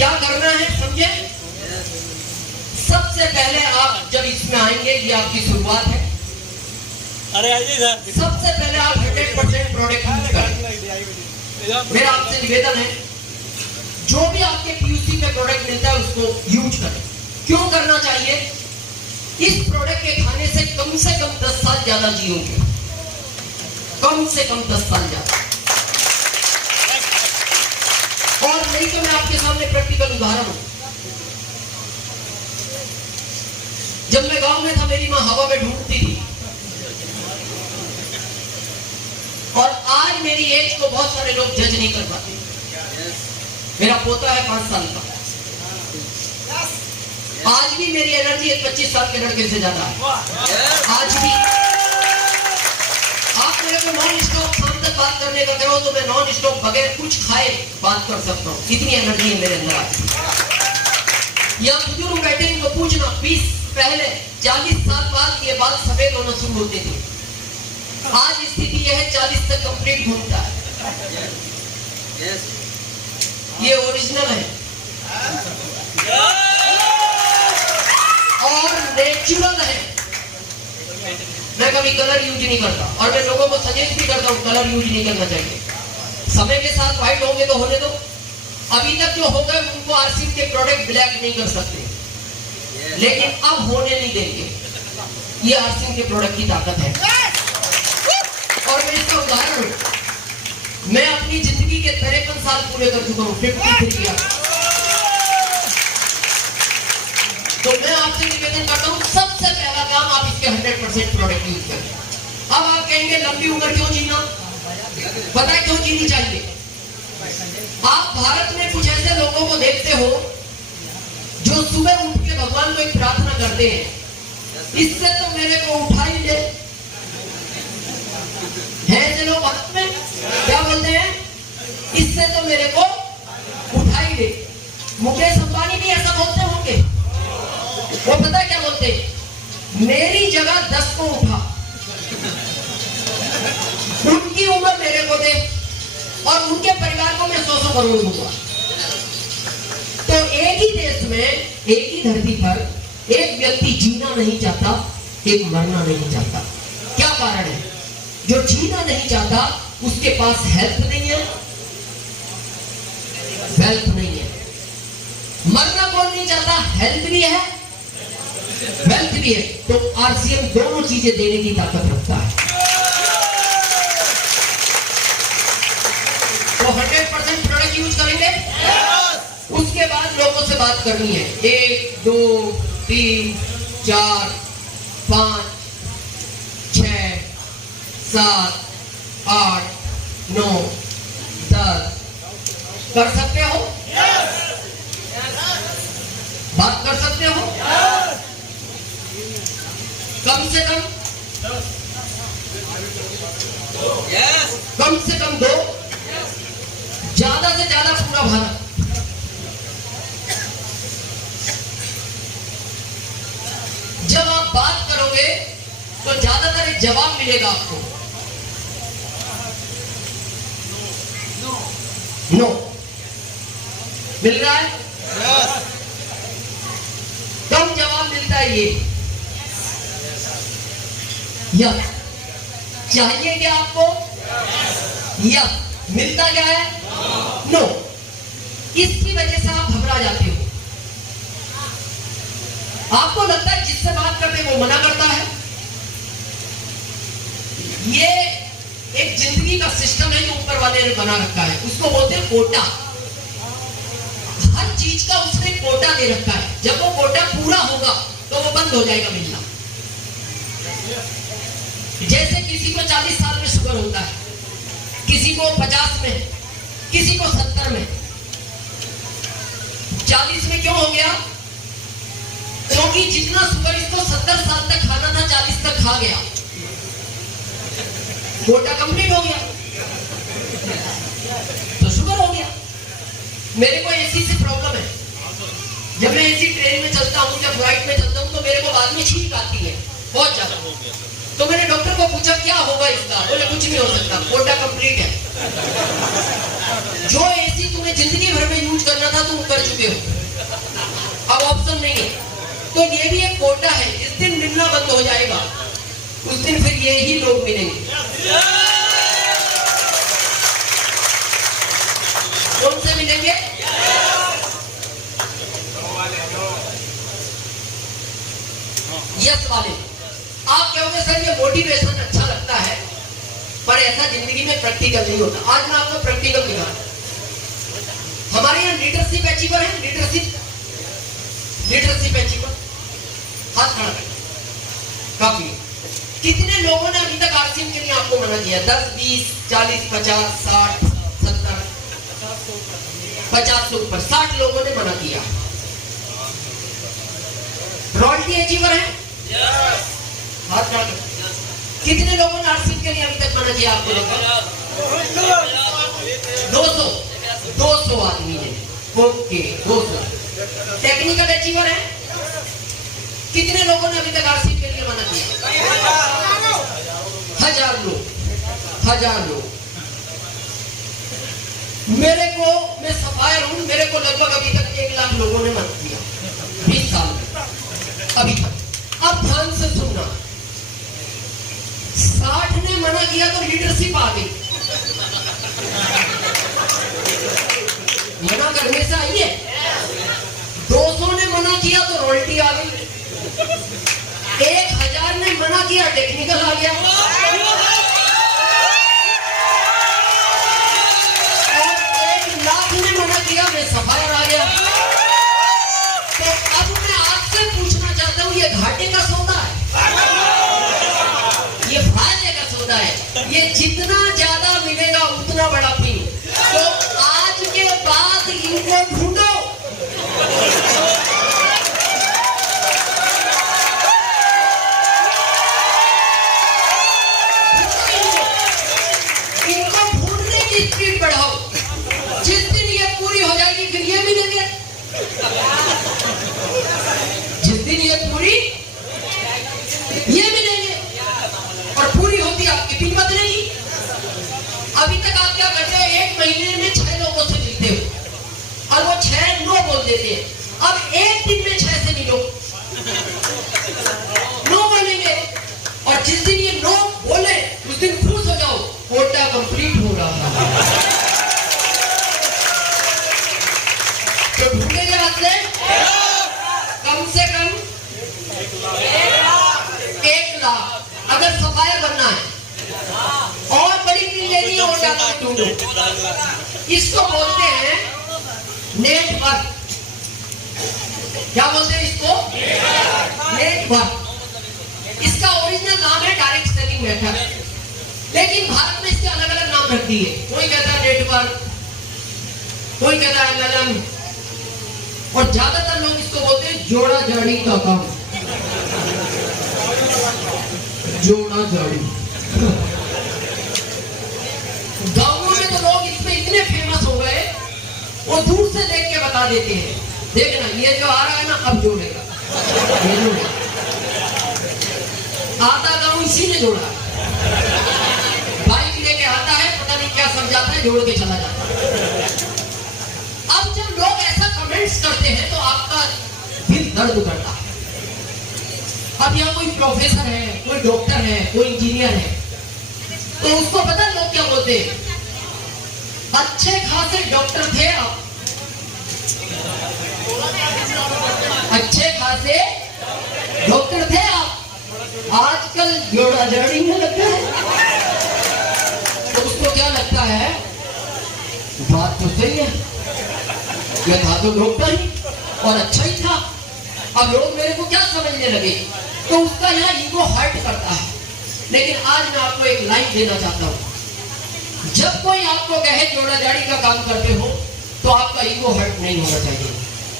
क्या करना है समझे? सबसे पहले आप जब इसमें आएंगे, ये आपकी शुरुआत है। अरे आइए सर। सबसे पहले आप 100% प्रोडक्ट यूज करें। मेरा आपसे निवेदन है, जो भी आपके पीयूसी पे प्रोडक्ट मिलता है उसको यूज करें। क्यों करना चाहिए? इस प्रोडक्ट के खाने से कम 10 साल ज्यादा जियोगे, कम से कम 10 साल ज्यादा। और नहीं तो मैं आपके सामने प्रैक्टिकल उदाहरण हूं। जब मैं गांव में था, मेरी मां हवा में ढूंढती थी, और आज मेरी एज को बहुत सारे लोग जज नहीं कर पाते। मेरा पोता है 5 साल का, आज भी मेरी एनर्जी एक 25 साल के लड़के से ज्यादा है। आज भी आप मेरे को नॉन स्टॉप शाम तक बात करने का करो तो मैं नॉन स्टॉप बगैर कुछ खाए बात कर सकता हूँ, इतनी एनर्जी है मेरे अंदर आज। या बुजुर्ग बैठे इनको पूछना, 20 पहले 40 साल बाद ये बाल सफेद होना शुरू होते थे। आज स्थिति यह है 40 तक कंप्लीट घूमता है। ये ओरिजिनल है और नेचुरल है। मैं कभी कलर यूज नहीं करता और मैं लोगों को सजेस्ट भी करता हूँ कलर यूज नहीं करना चाहिए। समय के साथ व्हाइट होंगे तो होने दो। अभी तक जो हो गए उनको आरसीएम के प्रोडक्ट ब्लैक नहीं कर सकते, लेकिन अब होने नहीं देंगे। ये आरसीएम के प्रोडक्ट की ताकत है। और मैं इसका उदाहरण हूं, मैं अपनी जिंदगी के 53 साल पूरे कर चुका हूं, 53 ईयर। तो मैं आपसे निवेदन करता हूं, सबसे पहला काम आप इसके 100% प्रोडक्ट यूज करें। अब आप कहेंगे लंबी उम्र क्यों जीना? पता है क्यों जीनी चाहिए? आप भारत में कुछ ऐसे लोगों को देखते हो जो सुबह उठ के भगवान को एक प्रार्थना करते हैं, इससे तो मेरे को उठा ही दे। है ऐसे लोग भारत में, क्या बोलते हैं? इससे तो मेरे को उठा ही दे। मुकेश अंबानी भी ऐसा बोलते होंगे। वो पता है क्या बोलते हैं? मेरी जगह 10 को उठा, उनकी उम्र मेरे को दे और उनके परिवार को मैं 100 करोड़ दूंगा। तो एक ही देश में, एक ही धरती पर एक व्यक्ति जीना नहीं चाहता, एक मरना नहीं चाहता। क्या कारण है? जो जीना नहीं चाहता उसके पास हेल्थ नहीं है, वेल्थ नहीं है। मरना कौन नहीं चाहता? हेल्थ भी है, वेल्थ भी है। तो आरसीएम दोनों चीजें देने की ताकत रखता है। तो 100% प्रोडक्ट यूज करेंगे। उसके बाद लोगों से बात करनी है। 1 2 3 4 5 6 7 8 9 10 कर सकते हो? बात कर सकते हो? कम से कम कम से कम 2, ज्यादा से ज्यादा पूरा भारत। जब आप बात करोगे तो ज्यादातर एक जवाब मिलेगा आपको, नो। मिल रहा है? कम जवाब मिलता है ये यस। चाहिए क्या आपको? यस। मिलता क्या है? नो। इसकी वजह से आप घबरा जाते हो। आपको लगता है जिससे बात करते वो मना करता है। ये एक जिंदगी का सिस्टम है जो ऊपर वाले ने बना रखा है, उसको बोलते हैं कोटा। हर चीज का उसने कोटा दे रखा है। जब वो कोटा पूरा होगा तो वो बंद हो जाएगा मिलना। जैसे किसी को 40 साल में शुगर होता है, किसी को 50 में, किसी को 70 में। 40 में क्यों हो गया? क्योंकि जितना शुगर इसको 70 साल तक खाना था 40 तक खा गया, कोटा कंप्लीट हो गया तो शुगर हो गया। मेरे को एसी से प्रॉब्लम है। जब मैं एसी ट्रेन में चलता हूँ या फ्लाइट में चलता हूँ तो मेरे को बाद में छींक आती है बहुत ज्यादा। तो मैंने डॉक्टर को पूछा क्या होगा इसका? बोले कुछ नहीं हो सकता, कोटा कंप्लीट है। जो एसी तुम्हें जिंदगी भर में यूज करना था तुम कर चुके हो। कोटा है, जिस दिन मिलना बंद हो जाएगा उस दिन फिर ये ही लोग मिलेंगे। कौन से मिलेंगे? यस वाले। आप कहोगे सर ये मोटिवेशन अच्छा लगता है, पर ऐसा जिंदगी में प्रैक्टिकल नहीं होता। आज मैं आपको प्रैक्टिकल दिखा। हमारे यहाँ लीडरशिप अचीवर है, लीडरशिप अचीवर, हाथ खड़ा करें। काफी। कितने लोगों ने अभी तक आरसीएम के लिए आपको मना किया? 10, 20, 40, 50, 60, 70, 50 से ऊपर 60 लोगों ने मना किया। रॉयल्टी अचीवर है? हाथ खड़ा करें। कितने लोगों ने आरसीएम के लिए अभी तक मना किया आपको? 200 आदमी ने। ओके, 200। टेक्निकल अचीवर है? कितने लोगों ने अभी तक आरसीएम के लिए मना किया? 1000 लोग। मैं सफायर हूं, मेरे को लगभग अभी तक 1 लाख लोगों ने मना किया 20 साल में अभी तक। अब ध्यान से सुनना, 60 ने मना किया तो लीडरशिप आ गई। मना करने से आई है। 200 ने मना किया तो रॉयल्टी आ गई। 1000 ने मना किया, टेक्निकल आ गया। और 1 लाख ने मना किया, मैं सफायर आ गया। तो अब मैं आपसे पूछना चाहता हूं, ये घाटे का सौदा है, ये फायदे का सौदा है। ये जितना ज्यादा मिलेगा उतना बड़ा फी। तो आज के बाद इनको ढूंढो। इनको ढूंढने की स्पीड बढ़ाओ। जिस दिन ये पूरी हो जाएगी फिर ये मिलेंगे। जिस दिन ये पूरी ये मिलेंगे और पूरी होती आपकी पिन बदलेगी। अभी तक आप क्या करते हो? 1 महीने में 6 लोगों से मिलते हो और वो 6 नो बोल देते हैं। अब 1 दिन में 6 से मिलो, नो बोलेंगे। और जिस दिन ये नो बोले उस दिन खुश हो जाओ, कोटा कंप्लीट हो रहा है। तो ढूंढेंगे आपसे कम से कम 1 लाख। अगर सफायर बनना है और बड़ी पिन लेनी है, और ज्यादा ढूंढो। इसको बोलते हैं नेटवर्क। क्या बोलते हैं इसको? नेटवर्क। इसका ओरिजिनल नाम है डायरेक्ट सेलिंग मेथड, लेकिन भारत में इसके अलग अलग नाम रख दिए। कोई कहता है नेटवर्क, कोई कहता है MLM, और ज्यादातर लोग इसको बोलते हैं जोड़ा जाड़ी का काम। जोड़ा जाड़ी। गांवों में तो लोग इसमें इतने फेमस हो गए, वो दूर से देख के बता देते हैं, देखना ये जो आ रहा है ना अब जोड़ेगा, ये जोड़ेगा। आता गांव इसी ने जोड़ा। बाइक लेके आता है, पता नहीं क्या समझाता है, जोड़ के चला जाता है। अब जब लोग ऐसा कमेंट्स करते हैं तो आपका दिल दर्द करता है। अब यहाँ कोई प्रोफेसर है, कोई डॉक्टर है, कोई इंजीनियर है, तो उसको पता लोग क्या बोलते हैं? अच्छे खासे डॉक्टर थे आप, अच्छे खासे डॉक्टर थे आप, आजकल जोड़ा जड़ी में लगता है। तो उसको क्या लगता है? बात तो सही है, यह था तो डॉक्टर ही और अच्छा ही था। अब लोग मेरे को क्या समझने लगे, तो उसका यहाँ ईगो हर्ट करता है। लेकिन आज मैं आपको एक लाइन देना चाहता हूं, जब कोई आपको कहे जोड़ा जाड़ी का काम करते हो तो आपका ईगो हर्ट नहीं होना चाहिए।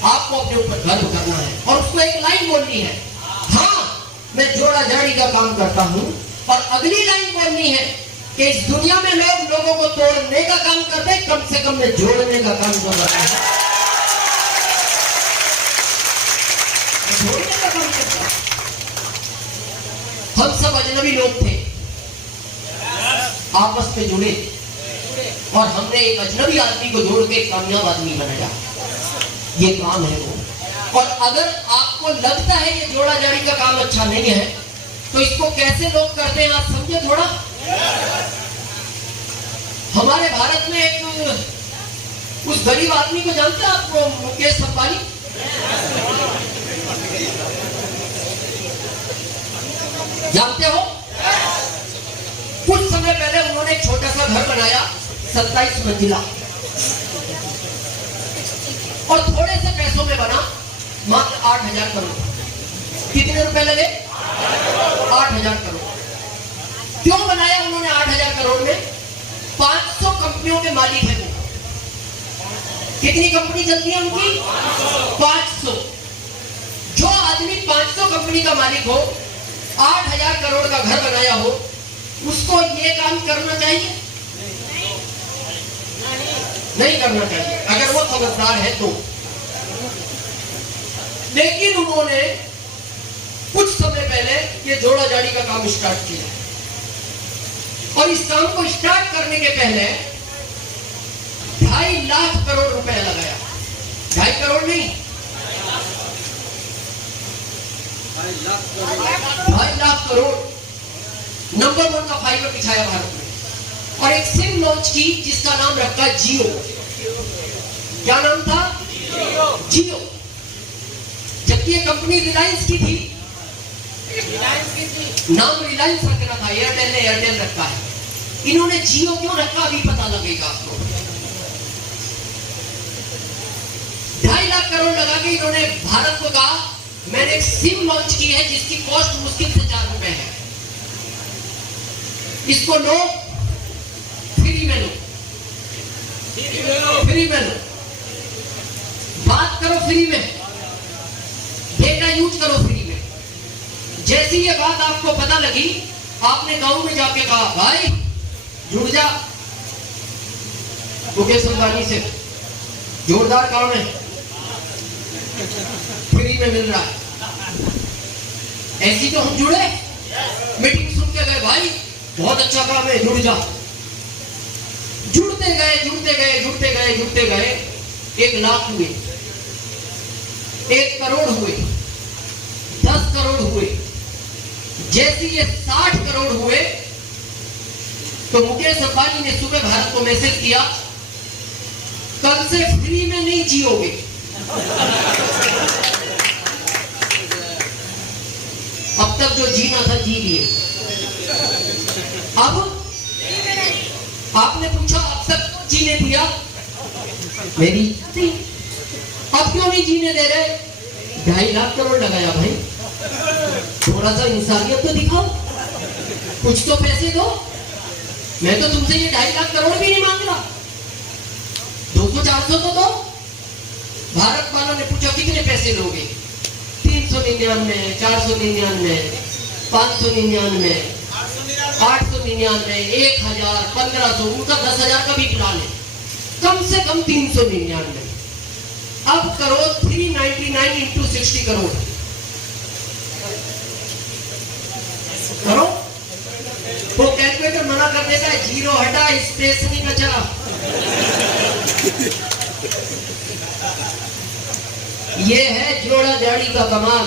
आपको अपने ऊपर गर्व करना है और उसको एक लाइन बोलनी है, हाँ मैं जोड़ा जाड़ी का काम करता हूं। और अगली लाइन बोलनी है कि इस दुनिया में लोग लोगों को तोड़ने का काम करते हैं, कम से कम मैं जोड़ने का काम कर रहा हूं। जोड़ने का काम करता हूं। हम सब अजनबी लोग थे, आपस में जुड़े और हमने एक अजनबी आदमी को जोड़ के एक कामयाब आदमी बनाया। ये काम है वो। और अगर आपको लगता है ये जोड़ा जाड़ी का काम अच्छा नहीं है तो इसको कैसे लोग करते हैं आप समझे थोड़ा। हमारे भारत में एक उस गरीब आदमी को जानते हैं आप, मुकेश अंबानी। जानते हो? कुछ समय पहले उन्होंने एक छोटा सा घर बनाया 27 मंजिला और थोड़े से पैसों में बना, मात्र 8,000 करोड़। कितने रुपए लगे? 8,000 करोड़। क्यों बनाया उन्होंने 8,000 करोड़ में? 500 कंपनियों के मालिक है वो। कितनी कंपनी चलती है उनकी? 500। जो आदमी 500 कंपनी का मालिक हो, 8,000 करोड़ का घर बनाया हो, उसको ये काम करना चाहिए? नहीं करना चाहिए अगर वो समझदार है तो। लेकिन उन्होंने कुछ समय पहले ये जोड़ा जाड़ी का काम स्टार्ट किया और इस काम को स्टार्ट करने के पहले 2.5 लाख करोड़ रुपया लगाया। 2.5 करोड़ नहीं, 2.5 लाख करोड़ नंबर 1 का फाइबर बिछाया भारत में और एक सिम लॉन्च की जिसका नाम रखा जियो। क्या नाम था? जियो। जबकि ये कंपनी रिलायंस की थी, नाम रिलायंस रखना था, एयरटेल ने एयरटेल रखा है। इन्होंने जियो क्यों रखा अभी पता लगेगा आपको। 2.5 लाख करोड़ लगा के इन्होंने भारत को कहा मैंने एक सिम लॉन्च की है जिसकी कॉस्ट मुश्किल से 4 रुपए है, इसको लो, फ्री में लो, फ्री में लो, बात करो फ्री में, डेटा यूज करो फ्री में। जैसी ये बात आपको पता लगी, आपने गांव में जाके कहा भाई जुड़ जा मुकेश अंबानी से, जोरदार काम है, फ्री में मिल रहा है। ऐसी तो हम जुड़े, मीटिंग सुन के गए भाई बहुत अच्छा काम है, जुड़ जा। जुड़ते गए जुड़ते गए जुड़ते गए जुड़ते गए, 1 लाख हुए, 1 करोड़ हुए, 10 करोड़ हुए। जैसे ये 60 करोड़ हुए तो मुकेश अंबानी ने सुबह भारत को मैसेज किया कल से फ्री में नहीं जियोगे। अब तक जो जीना था जी लिए, अब आपने पूछा अब तक जीने दिया, मेरी थी, अब क्यों नहीं जीने दे रहे? 2.5 लाख करोड़ लगाया भाई, थोड़ा सा इंसानियत तो दिखाओ, कुछ तो पैसे दो। मैं तो तुमसे ये 2.5 लाख करोड़ भी नहीं मांग रहा, 200-400 तो दो। भारत वालों ने पूछा कितने पैसे लोगे? 399, 499, 599, 899, 1000, 1500, उनका 10,000 का भी प्लान है, कम से कम 399। अब करो 399 इंटू 60 करोड़ करो, वो कैलकुलेटर मना कर देता है, जीरो हटा स्पेस नहीं बचा। ये है जोड़ा जाड़ी का कमाल।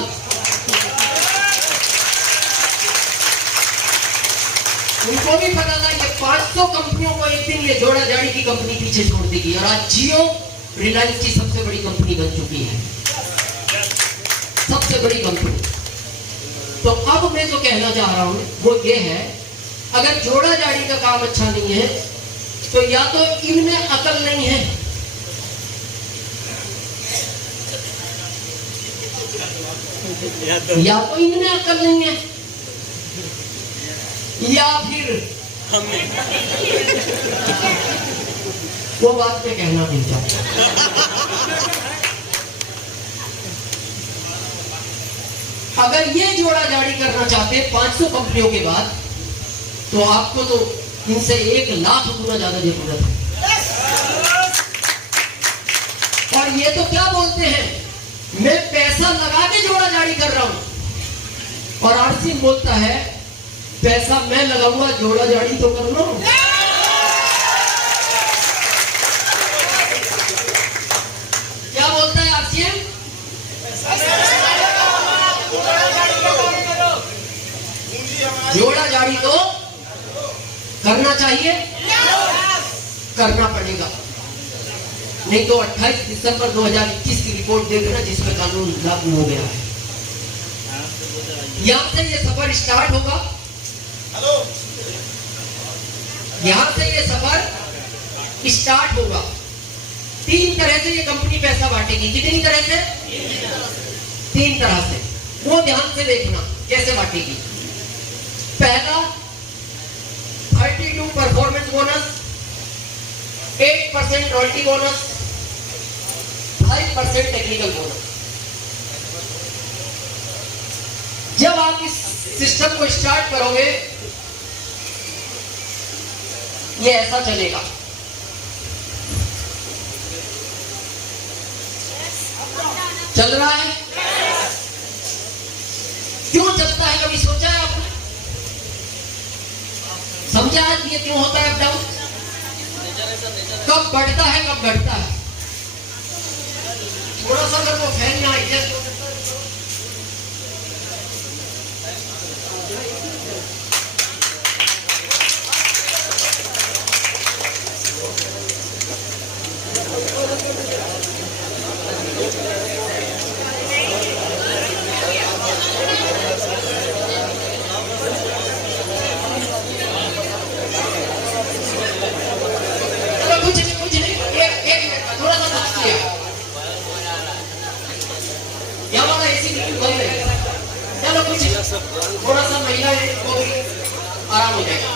उनको भी पता था ये 500 कंपनियों को एक दिन ये जोड़ा जाड़ी की कंपनी पीछे छोड़ देगी और आज जियो रिलायंस की सबसे बड़ी कंपनी बन चुकी है, सबसे बड़ी कंपनी। तो अब मैं जो कहना चाह रहा हूं वो ये है, अगर जोड़ा जाड़ी का काम अच्छा नहीं है तो या तो इनमें अकल नहीं है, या तो इनमें अकल नहीं है, या फिर वो बात मैं कहना नहीं चाहता। अगर ये जोड़ा जाड़ी करना चाहते 500 कंपनियों के बाद, तो आपको तो इनसे 1 लाख गुना ज्यादा जरूरत है। और ये तो क्या बोलते हैं, मैं पैसा लगा के जोड़ा जाड़ी कर रहा हूं, और आरसी बोलता है पैसा मैं लगाऊंगा, जोड़ा जाड़ी तो कर लो। क्या बोलता है आरसीएम? करना चाहिए, करना पड़ेगा। नहीं तो 28 दिसंबर 2021 की रिपोर्ट देखना जिसमें कानून लागू हो गया है। यहां से ये सफर स्टार्ट होगा, यहां से ये सफर स्टार्ट होगा। 3 तरह से ये कंपनी पैसा बांटेगी। कितनी तरह से? 3 तरह से। वो ध्यान से देखना कैसे बांटेगी। पहला 32 performance bonus, 8% royalty bonus, 5% technical bonus. जब आप इस सिस्टम को स्टार्ट करोगे ये ऐसा चलेगा। चल रहा है? क्यों चलता है, कभी सोचा है आपने? समझा है ये क्यों होता है अप डाउन? कब बढ़ता है कब घटता है? थोड़ा सा अगर वो फैन यहाँ एडजस्ट हो सकता है। कुछ नहीं, एक मिनट का थोड़ा सा कुछ किया। यहाँ वाला एसी बिल्कुल बंद है। चलो कुछ थोड़ा सा महिला है वो भी आराम हो जाएगा।